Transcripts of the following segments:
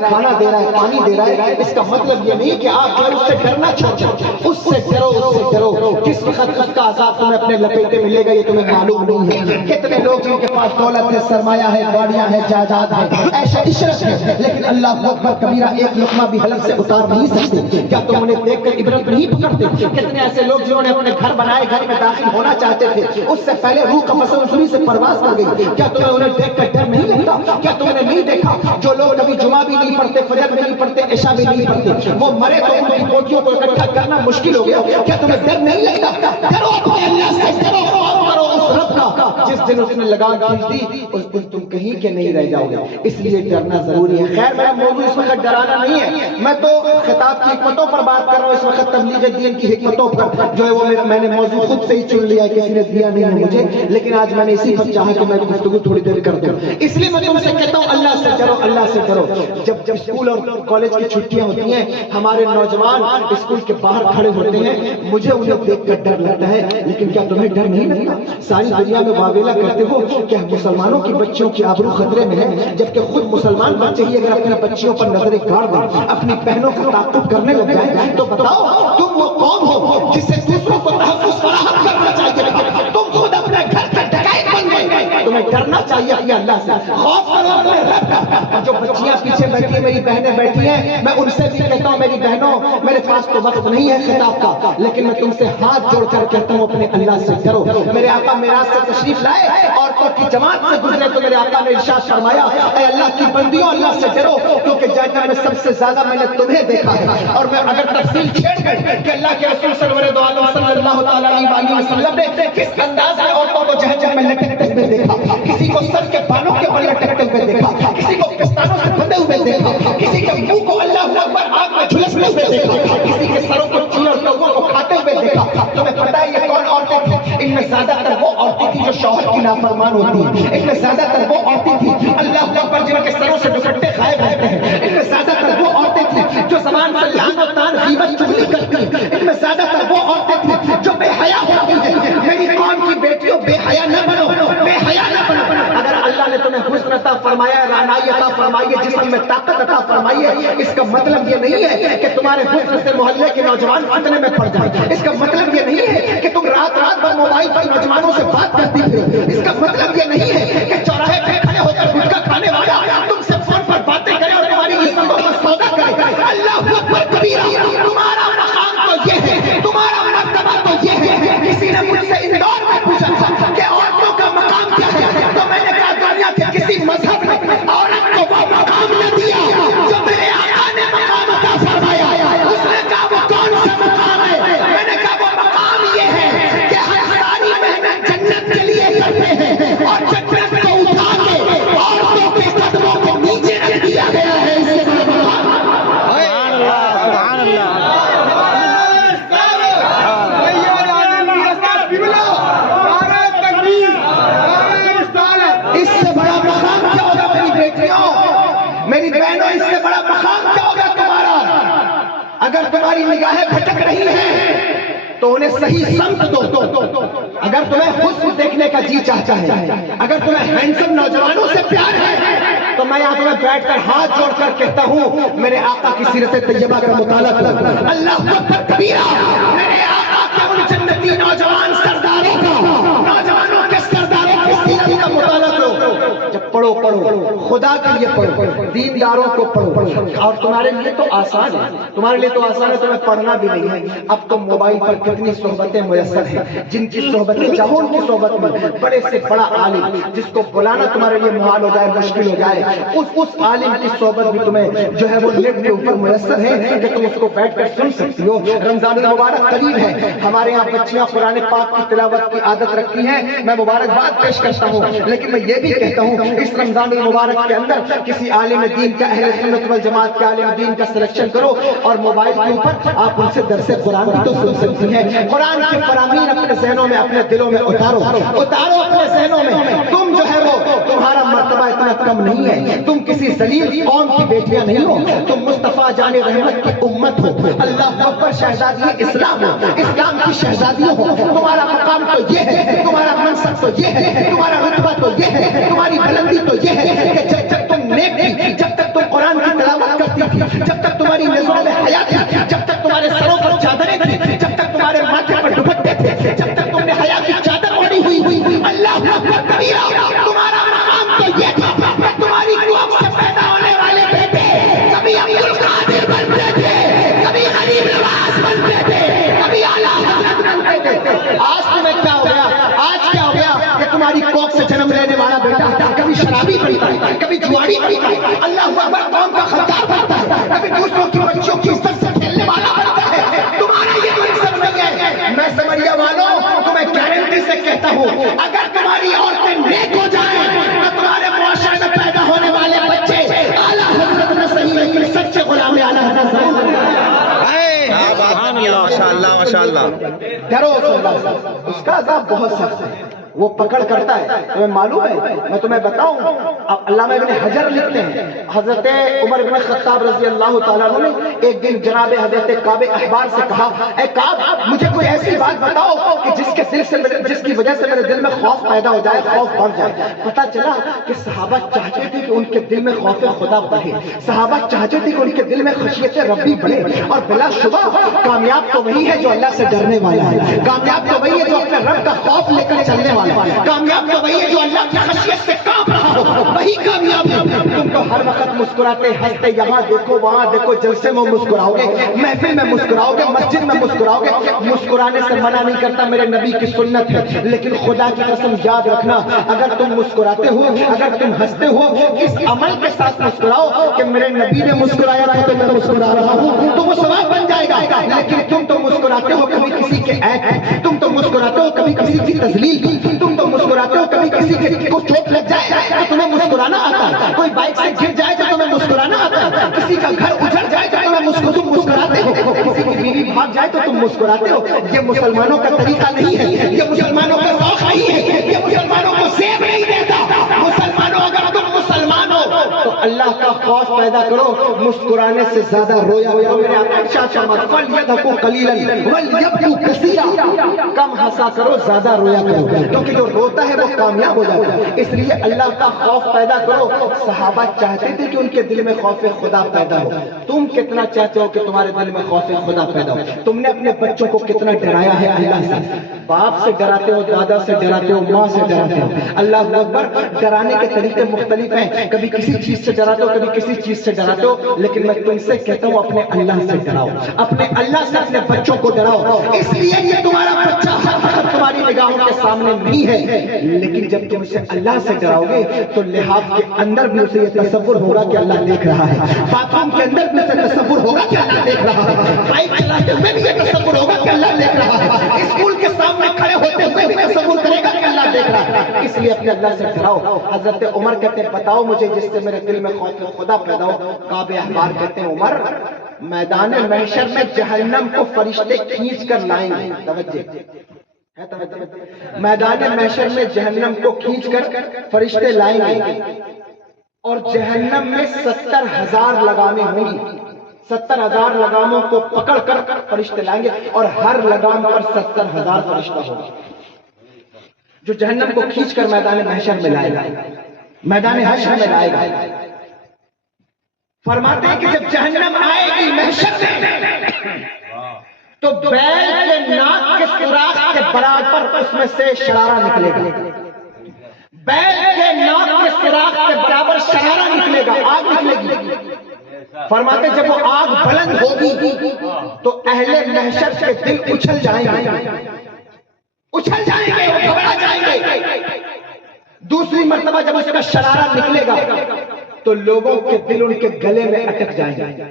کھانا دے رہا ہے، پانی دے رہا ہے، اس کا مطلب یہ نہیں کہ آپ اس سے ڈرنا چھوڑ جاؤ، اس سے ڈرو، اس سے ڈرو۔ کس وقت اس کا عذاب تمہیں اپنے لپیٹے ملے گا یہ تمہیں معلوم نہیں ہے۔ کتنے لوگ جن کے پاس دولت ہے، سرمایہ ہے، گاڑیاں ہیں، جائیداد ہے، عیش عشرت ہے، لیکن اللہ اکبر کبیرہ ایک لقمہ بھی حلق سے اتار نہیں سکتے۔ کیا تم انہیں دیکھ کر عبرت نہیں پکڑتے؟ کتنے ایسے لوگ جنہوں نے اپنے گھر بنائے، گھر میں داخل ہونا چاہتے تھے، اس سے پہلے روح کا فسنسری سے پرواز کر گئی، کیا تمہیں انہیں دیکھ کر ڈر نہیں لگتا؟ کیا تم نے نہیں دیکھا جو لوگ کبھی جمعہ بھی نہیں پڑھتے، فجر بھی نہیں پڑھتے، عشاء بھی نہیں پڑھتے، وہ مرے تو ان کی کوٹیوں کو اکٹھا کرنا مشکل ہو گیا؟ کیا تمہیں ڈر نہیں لگتا؟ ڈرو اپنے اللہ سے، ڈرو خوف کرو اس رب کا جس دن اس نے لگام کھینچ دی، اس دن تم کہیں کے نہیں رہ جاؤ گے، اس لیے ڈرنا ضروری ہے۔ خیر میرا موضوع اس وقت ڈرانا نہیں ہے، میں تو خطاب کی حکمتوں پر بات کر رہا ہوں اس وقت، تبلیغ دین کی حکمتوں پر، جو ہے وہ میں نے موضوع خود سے ہی چن لیا ہے، کسی نے دیا نہیں ہے مجھے، لیکن آج میں نے اسی پر چاہا کہ میں گفتگو تھوڑی دیر کر دوں، اس لیے میں تم سے کہتا ہوں اللہ سے ڈرو، اللہ سے ڈرو۔ جب اسکول اور کالج کی چھٹیاں ہوتی ہیں، ہمارے نوجوان اسکول کے باہر کھڑے ہوتے ہیں، مجھے انہیں دیکھ کر ڈر لگتا ہے، لیکن کیا تمہیں ڈر نہیں لگتا؟ ساری دنیا میں واویلا کرتے ہو کہ مسلمانوں کی بچیوں کی آبرو خطرے میں ہے، جبکہ خود مسلمان بچے ہی اگر اپنے بچیوں پر نظریں گاڑ دیں، اپنی بہنوں کو تعقب کرنے لگ جائیں، تو بتاؤ تم وہ قوم ہو جسے دوسروں کو تحفظ فراہم کرنا چاہیے، تم خود اپنے گھر کا ڈکیت بن گئے۔ تمہیں ڈرنا چاہیے اپنے اللہ سے، خوف کرو اپنے رب کا۔ اور جو بچیاں پیچھے بیٹھی ہیں، میری بہنیں بیٹھی ہیں، میں ان سے بھی کہتا ہوں میری بہنوں، میرے پاس تو وقت نہیں ہے خطاب کا، لیکن میں تم سے ہاتھ جوڑ کر کہتا ہوں اپنے اللہ سے ڈرو۔ میرے آقا معراج سے تشریف لائے، عورتوں کی جماعت سے گزرے تو میرے آقا نے ارشاد فرمایا، اے اللہ کی بندیوں اللہ سے ڈرو، کیونکہ جہنم میں سب سے زیادہ میں نے تمہیں دیکھا ہے۔ اور میں اگر تفصیل چھیڑ گئی کہ اللہ کے رسول سرور دو عالم صلی اللہ تعالیٰ علیہ وسلم نے کس انداز میں عورتوں کو جہنم میں لٹکتے ہوئے دیکھا، کسی کو سر کے بالوں کے بل لٹکتے ہوئے دیکھا، کسی کو پستانوں سے بندھے ہوئے دیکھا، کسی کے منہ کو اللہ اکبر آگ میں جھلستے ہوئے دیکھا، کسی کے سروں کو چیل اور کوا کو کھاتے ہوئے دیکھا۔ تمہیں پتہ ہے یہ کون عورتیں تھیں؟ ان میں زیادہ تر وہ عورتیں تھیں جو شوہر کی نافرمان ہوتی ہیں، ان میں زیادہ تر وہ عورتیں تھیں اللہ اکبر جن کے سروں سے دوپٹے غائب رہتے ہیں، ان میں زیادہ تر وہ عورتیں تھیں جو زبان سے لعن و طعن غیبت چغلی کرتی ہیں، ان میں زیادہ تر وہ عورتیں تھیں جو بے حیا ہوتی ہیں۔ میری قوم کی بیٹیوں بے حیا نہ بنو، بے حیا نہ بنو۔ اگر اللہ نے تمہیں حسن عطا فرمایا، رعنائی عطا فرمائی ہے، جسم میں طاقت عطا فرمائی ہے، اس کا مطلب یہ نہیں ہے کہ تمہارے حسن سے محلے کے نوجوان فتنے میں پڑ جائیں، اس کا مطلب یہ نہیں ہے کہ تم رات رات بھر موبائل پر نوجوانوں سے بات کرتی پھرو، اس کا مطلب یہ نہیں ہے کہ چوراہے پہ کھڑے ہو کر گٹکا کھانے والا تم سے فون پر باتیں کرے اور تمہاری عزتوں کا سودا کرے۔ اللہ اکبر کبیرہ، تمہارا مقام تو یہ ہے، تمہارا مرتبہ تو یہ ہے۔ کسی نے مجھ سے اندور میں پوچھا تھا کہ عورتوں کا مقام کیا ہے، تو میں نے کہا دنیا کے کسی مذہب نے عورت کو وہ مقام نہ دیا جو میرے آقا نے مقام عطا فرمایا۔ اس نے کہا وہ کون سا مقام ہے؟ میں نے کہا وہ مقام یہ ہے کہ ہم ساری محنت جنت کے لیے کرتے ہیں، اور جنت کو اٹھا کے عورتوں کے قدموں کے نیچے رکھ دیا گیا ہے۔ اس سے بڑا مقام کیا ہوگا میری بیٹیوں، میری بہنوں، اس سے بڑا مقام کیا ہوگا تمہارا؟ اگر تمہاری نگاہیں بھٹک رہی ہیں تو انہیں صحیح سمت دو۔ اگر تمہیں حسن دیکھنے کا جی چاہتا ہے، اگر تمہیں ہینڈسم نوجوانوں سے پیار ہے، تو میں یہاں تمہیں بیٹھ کر ہاتھ جوڑ کر کہتا ہوں میرے آقا کی سیرت طیبہ کا مطالعہ کرو۔ اللہ اکبر کبیرہ، میرے آقا کے ان جنتی نوجوان سرداروں کا، نوجوانوں کے سرداروں کی سیرت کا مطالعہ کرو۔ جب پڑھو خدا کے لیے پڑھو، دینداروں کو پڑھو، اور تمہارے لیے تو آسان ہے، تمہارے لیے تو آسان ہے، تمہیں پڑھنا بھی نہیں ہے۔ اب تو موبائل پر کتنی صحبتیں میسر ہیں، جن کی صحبتیں چاہو ان کی صحبت میں بڑے سے بڑا عالم جس کو بلانا تمہارے لیے محال ہو جائے، مشکل ہو جائے، اس عالم کی صحبت بھی تمہیں جو ہے وہ نیٹ کے اوپر میسر ہے کہ تم اس کو بیٹھ کر سن سکتی ہو۔ رمضان المبارک قریب ہے، ہمارے یہاں بچیاں قرآن پاک کی تلاوت کی عادت رکھتی ہیں، میں مبارکباد پیش کرتا ہوں، لیکن میں یہ بھی کہتا ہوں اس رمضان المبارک کے اندر کسی عالم دین کا، اہل سنت والجماعت کے عالم دین کا سلیکشن کرو، اور موبائل کے اوپر آپ ان سے درس قرآن بھی تو سن سکتی ہیں۔ قرآن کی فرامین اپنے ذہنوں میں، اپنے دلوں میں اتارو اپنے ذہنوں میں۔ تم جو ہے وہ، تمہارا مرتبہ اتنا کم نہیں ہے، تم کسی ذلیل قوم کی بیٹیاں نہیں ہو، تم مصطفیٰ جان رحمت کی امت ہو۔ اللہ اکبر، شہزادی اسلام ہو، اسلام کی شہزادیوں ہو۔ تمہارا مقام تو یہ ہے، تمہارا منصب تو یہ ہے، تمہارا رتبہ تو یہ ہے، تمہاری بلندی تو یہ ہے کہ جب تک تم نیک تھی، جب تک تم قرآن کی تلاوت صلی علی حضرت ماشاءاللہ ماشاءاللہ. ڈرو صلی اللہ علیہ وسلم. اس کا عذاب بہت سخت ہے، وہ پکڑ کرتا ہے. تمہیں معلوم ہے، میں تمہیں بتاؤں. اب علامہ ابن حجر لکھتے ہیں حضرت عمر بن خطاب رضی اللہ تعالیٰ عنہ نے ایک دن جناب حضرت کعب احبار سے کہا، اے کعب مجھے کوئی ایسی بات بتاؤ کہ جس کی وجہ سے میرے دل میں خوف پیدا ہو جائے، خوف بڑھ جائے. پتہ چلا کہ صحابہ چاہتے تھے کہ ان کے دل میں خوف خدا بڑھے، صحابہ چاہتے تھے کہ ان کے دل میں خشیت ربی بڑھے. اور بلا شبہ کامیاب تو وہی ہے جو اللہ سے ڈرنے والا ہے، کامیاب تو وہی ہے جو اپنے رب کا خوف لے کر چلنے والا ہے، کامیاب تو وہی ہے جو اللہ کی خشیت سے کانپ رہا ہو، وہی کامیاب ہے. تم تو ہر وقت مسکراتے ہنستے یہاں دیکھو وہاں دیکھو، جلسے میں مسکراؤ گے، محفل میں مسکراؤ گے، مسجد میں مسکراؤ گے. مسکرانے سے منع نہیں کرتا، میرے نبی کی سنت ہے، لیکن خدا کی قسم یاد رکھنا اگر تم مسکراتے ہو، اگر تم ہنستے ہو، اس عمل کے ساتھ مسکراؤ کہ میرے نبی نے مسکرایا تھا تو میں مسکرا رہا ہوں، تو وہ ثواب بن جائے گا. لیکن تم تو مسکراتے ہو کبھی کسی کے عیب، تم تو مسکراتے ہو کبھی کسی کی تذلیل، تم تو مسکراتے ہو کبھی کسی کو چوٹ لگ جائے تو تمہیں مسکرانا آتا ہے، کوئی بائک سے گر جائے تو تمہیں مسکرانا آتا ہے، کسی کا گھر اجڑ جائے تو تم مسکراتے ہو، کسی کی بیوی بھاگ جائے تو تم مسکراتے ہو. یہ مسلمانوں کا طریقہ نہیں ہے، یہ مسلمانوں کا ذوق نہیں ہے، یہ مسلمانوں کو زیب نہیں دیتا. مسلمانوں اگر تم مسلمان ہو تو اللہ کا خوف پیدا کرو، مسکرانے سے زیادہ رویا کرو. میرے چاچا فَلْيَضْحَكُوا قَلِيلًا وَلْيَبْكُوا كَثِيرًا، کم ہنسا کرو زیادہ رویا کرو، کیونکہ جو روتا ہے وہ کامیاب ہو جاتا ہے. اس لیے اللہ کا خوف پیدا کرو. صحابہ چاہتے تھے کہ ان کے دل میں خوف خدا پیدا ہو. تم کتنا چاہتے ہو کہ تمہارے دل میں خوف خدا پیدا ہو؟ تم نے اپنے بچوں کو کتنا ڈرایا ہے اللہ سے؟ باپ سے ڈراتے ہو، دادا سے ڈراتے ہو، ماں سے ڈراتے ہو. اللہ اکبر. ڈرانے کے طریقے مختلف ہیں، کبھی کسی چیز سے ڈراتے ہو، کبھی کسی چیز سے ڈراتے ہو. لیکن میں تم سے کہتا ہوں اپنے اللہ سے ڈراؤ، اپنے اللہ سے اپنے بچوں کو ڈراؤ. اس لیے یہ تمہارا بچہ تمہاری نگاہوں کے سامنے نہیں ہے، لیکن جب تم اسے اللہ سے ڈراؤ گے تو لحاظ کے اندر بھی اسے یہ تصور ہوگا کہ اللہ دیکھ رہا ہے، باتھ روم کے اندر بھی اسے تصور ہوگا کہ اللہ دیکھ رہا ہے، بائک چلاتے ہوئے بھی یہ تصور ہوگا کہ اللہ دیکھ رہا ہے، اسکول کے سامنے کھڑے ہوتے ہوئے بھی تصور کرے گا کہ اللہ دیکھ رہا ہے. اس لیے اپنے اللہ سے ڈراؤ. حضرت عمر کہتے ہیں بتاؤ مجھے جس سے میرے دل میں خوف خدا پیدا ہو. کعب احبار کہتے ہیں عمر میدان محشر میں جہنم کو فرشتے کھینچ کر لائیں گے. میدان محشر میں جہنم کو کھینچ کر فرشتے لائیں گے اور جہنم میں 70,000 لگامیں ہوں گی. 70,000 لگاموں کو پکڑ کر فرشتے لائیں گے اور ہر لگام پر 70,000 فرشتہ ہوگا جو جہنم کو کھینچ کر میدان محشر میں لائے گا، میدان حشر میں لائے گا. فرماتے ہیں کہ جب جہنم آئے گی محشر میں تو بیل کے ناک کے سوراخ کے برابر اس میں سے شرارہ نکلے گا. بیل کے ناک کے سوراخ کے برابر شرارہ نکلے گا، آگ نکلے گی. فرماتے جب وہ آگ بلند ہوگی تو اہل محشر کے دل اچھل جائیں گے، اچھل جائیں گے، وہ گھبرا جائیں گے. دوسری مرتبہ جب اس کا شرارہ نکلے گا تو لوگوں کے دل ان کے گلے میں اٹک جائیں گے،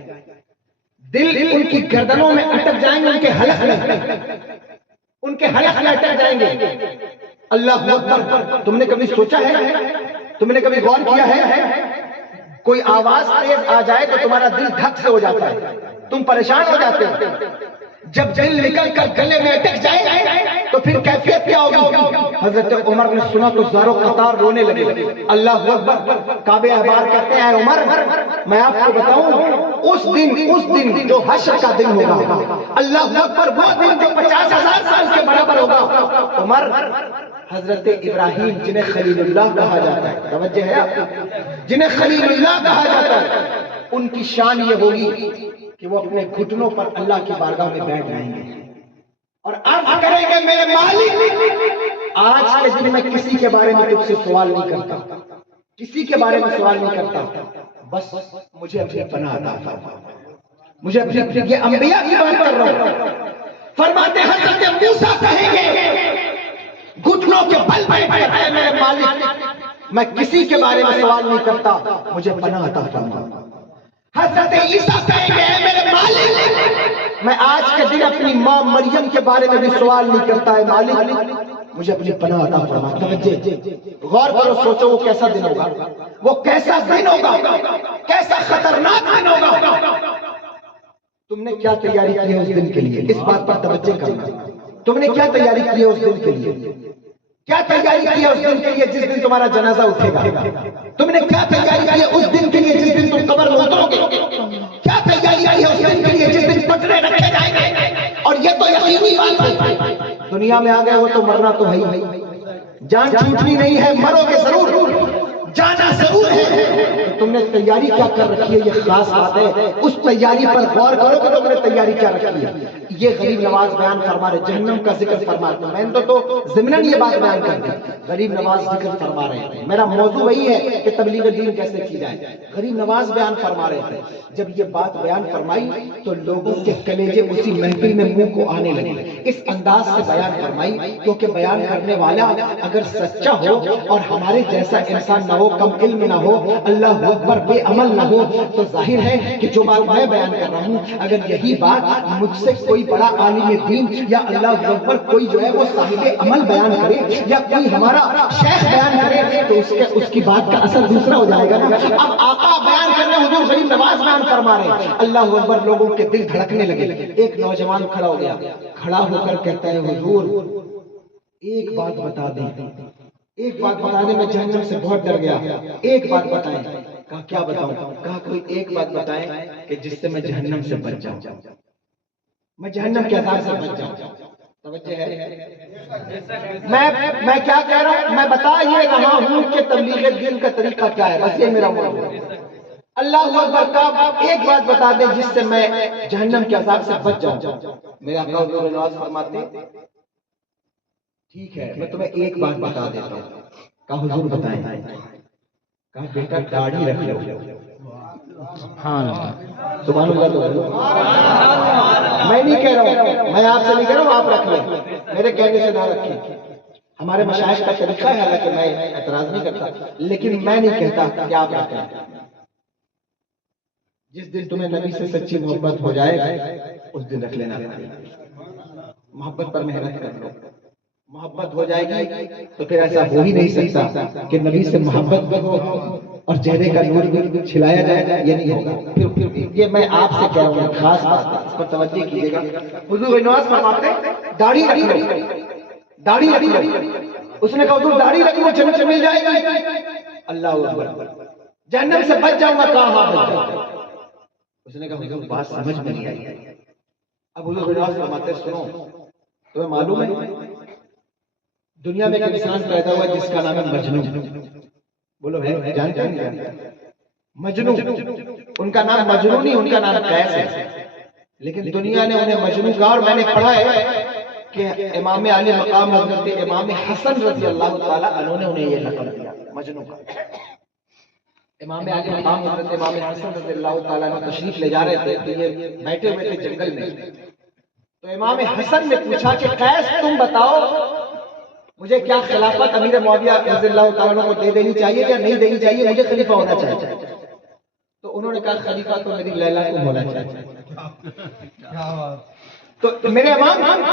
دل ان کی گردنوں میں اٹک جائیں گے، ان کے حلق میں اٹک جائیں گے. اللہ اکبر. تم نے کبھی سوچا ہے، تم نے کبھی غور کیا ہے کوئی آواز تیز آ جائے تو تمہارا دل دھک سے ہو جاتا ہے، تم پریشان ہو جاتے ہو. جب دل نکل کر گلے میں اٹک جائے تو پھر کیفیت کیا ہوگی؟ حضرت عمر نے سنا تو زاروں قطار رونے لگے. اللہ اکبر. کعب احبار کہتے ہیں عمر میں آپ کو بتاؤں اس دن جو حشر کا دن ہوگا، اللہ اکبر، وہ دن جو 50,000 سال کے برابر ہوگا. عمر حضرت ابراہیم جنہیں خلیل اللہ کہا جاتا ہے، توجہ ہے آپ، جنہیں خلیل اللہ کہا جاتا ہے، ان کی شان یہ ہوگی کہ وہ اپنے گھٹنوں پر اللہ کی بارگاہ میں بیٹھ جائیں گے اور عرض کریں گے میرے مالک آج کے دن میں کسی کے بارے میں تجھ سے سوال نہیں کرتا، کسی کے بارے میں سوال نہیں کرتا، بس مجھے اپنی پناہ عطا فرما، مجھے اپنی یہ انبیاء کی بات کر رہا ہوں. فرماتے حضرت موسیٰ کہیں گے گھٹنوں کے بل بیٹھ کر اے میرے مالک میں کسی کے بارے میں سوال نہیں کرتا، مجھے پناہ عطا فرما. حضرت عیسیٰ کہیں گے اے میرے مالک میں آج کے دن اپنی ماں مریم کے بارے میں بھی سوال نہیں کرتا، اے مالک مجھے اپنی پناہ عطا فرما. توجہ غور کرو، سوچو وہ کیسا دن ہوگا، وہ کیسا دن ہوگا، کیسا خطرناک دن ہوگا. تم نے کیا تیاری کی ہے اس دن کے لیے؟ اس بات پر توجہ کرنا. تم نے کیا تیاری کی ہے اس دن کے لیے؟ کیا تیاری کی ہے اس دن کے لیے جس دن تمہارا جنازہ اٹھے گا؟ تم نے کیا تیاری کی ہے اس دن کے لیے جس دن تم قبر میں اترو گے؟ کیا تیاری کی ہے اس دن کے لیے جس دن پٹرے رکھے جائیں گے؟ اور یہ تو یقینی بات ہے، دنیا میں آ گئے ہو تو مرنا تو ہے ہی. جان چھوٹنی نہیں ہے، مرو گے ضرور، جانا ضرور ہے. تم نے تیاری کیا کر رکھی ہے یہ خاص بات ہے. اس تیاری پر غور کرو کہ تم نے تیاری کیا رکھی ہے. یہ غریب نواز بیان فرما رہے، جہنم کا ذکر فرما رہے. میں نے تو ضمناً یہ بات بیان کر دی. غریب نواز ذکر فرما رہے تھے. میرا موضوع وہی ہے کہ تبلیغ دین کیسے کی جائے. غریب نواز بیان فرما رہے تھے. جب یہ بات بیان فرمائی تو لوگوں کے کلیجے اسی محفل میں منہ کو آنے لگے. اس انداز سے بیان فرمائی کیونکہ بیان کرنے والا اگر سچا ہو اور ہمارے جیسا انسان نہ ہو، کم علم نہ ہو، اللہ اکبر بے عمل نہ ہو، تو ظاہر ہے کہ جو بات میں بیان کر رہا ہوں اگر یہی بات مجھ سے کوئی بڑا عالم دین یا اللہ اکبر کوئی جو ہے وہ صاحب عمل بیان کرے یا کوئی ہمارا شیخ بیان کرے تو اس کی بات کا اثر دوسرا ہو جائے گا نا. اب آقا بیان کرنے حضور غریب نواز بیان فرما رہے ہیں. اللہ اکبر، لوگوں کے دل دھڑکنے لگے. ایک نوجوان کھڑا ہو گیا، کھڑا ہو کر کہتا ہے حضور ایک بات بتا دیں. ایک بات بتا دیں، میں جہنم سے بہت ڈر گیا. ایک بات بتائیں. کہا کیا بتاؤں؟ کہا کوئی ایک بات بتائیں کہ جس سے میں جہنم سے بچ جاؤں، میں جہنم کے عذاب سے بچ جاؤں. توجہ ہے؟ میں کیا کہہ رہا ہوں؟ میں بتا یہ رہا ہوں کہ تبلیغ دین کا طریقہ کیا ہے. بس یہ میرا موضوع ہے. اللہ اکبر کا ایک بات بتا دیں جس سے میں جہنم کے عذاب سے بچ جاؤں. میرا حضور نواز فرماتے ٹھیک ہے میں تمہیں ایک بات بتا دیتا ہوں. کہا حضور بتائیں. کہا بیٹا داڑھی رکھ لو. سبحان اللہ. میں نہیں کہہ رہا ہوں، میں آپ سے نہیں کہہ رہا ہوں آپ رکھ لیں، میرے کہنے سے نہ رکھیں. ہمارے مشائخ کا طریقہ ہے، حالانکہ میں اعتراض نہیں کرتا، لیکن میں نہیں کہتا کہ آپ رکھیں. جس دن تمہیں نبی سے سچی محبت ہو جائے اس دن رکھ لینا. محبت پر محنت کر لو. محبت ہو جائے گی تو پھر ایسا ہو ہی نہیں سکتا کہ نبی سے محبت ہو اور چہرے کا نور بھی چھلایا جائے. یہ نہیں ہوگا. پھر یہ میں آپ سے کہہ رہا ہوں، خاص بات ہے، اس پر توجہ کیجیے گا. حضور نواز فرماتے داڑھی رکھ لو، داڑھی رکھ لو. اس نے کہا حضور داڑھی رکھ لو جنت مل جائے گی. اللہ اکبر. جہنم سے بچ جاؤں گا. کہاں ہاں بچ جاؤں. اس نے کہا حضور بات سمجھ میں نہیں آئی. اب حضور نواز فرماتے سنو، تمہیں معلوم ہے دنیا میں ایک انسان پیدا ہوا جس کا نام ہے مجنو. بولو ہے جانتے ہیں؟ مجنو. ان کا نام مجنو نہیں، ان کا نام قیس ہے. لیکن دنیا نے انہیں مجنو کہا. اور میں نے پڑھا ہے کہ امام علی مقام حضرت امام حسن رضی اللہ تعالیٰ عنہ نے انہیں یہ لقب دیا مجنو کا. امام علی مقام حضرت امام حسن رضی اللہ تعالیٰ عنہ تشریف لے جا رہے تھے تو یہ بیٹھے ہوئے تھے جنگل میں. تو امام حسن نے پوچھا کہ قیس تم بتاؤ مجھے کیا خلافت امیر معاویہ رضی اللہ تعالیٰ عنہ کو دے دینی چاہیے یا نہیں دینی چاہیے، مجھے خلیفہ ہونا چاہیے. تو انہوں نے کہا خلیفہ تو میری لیلا کو ہونا چاہیے. تو میرے امام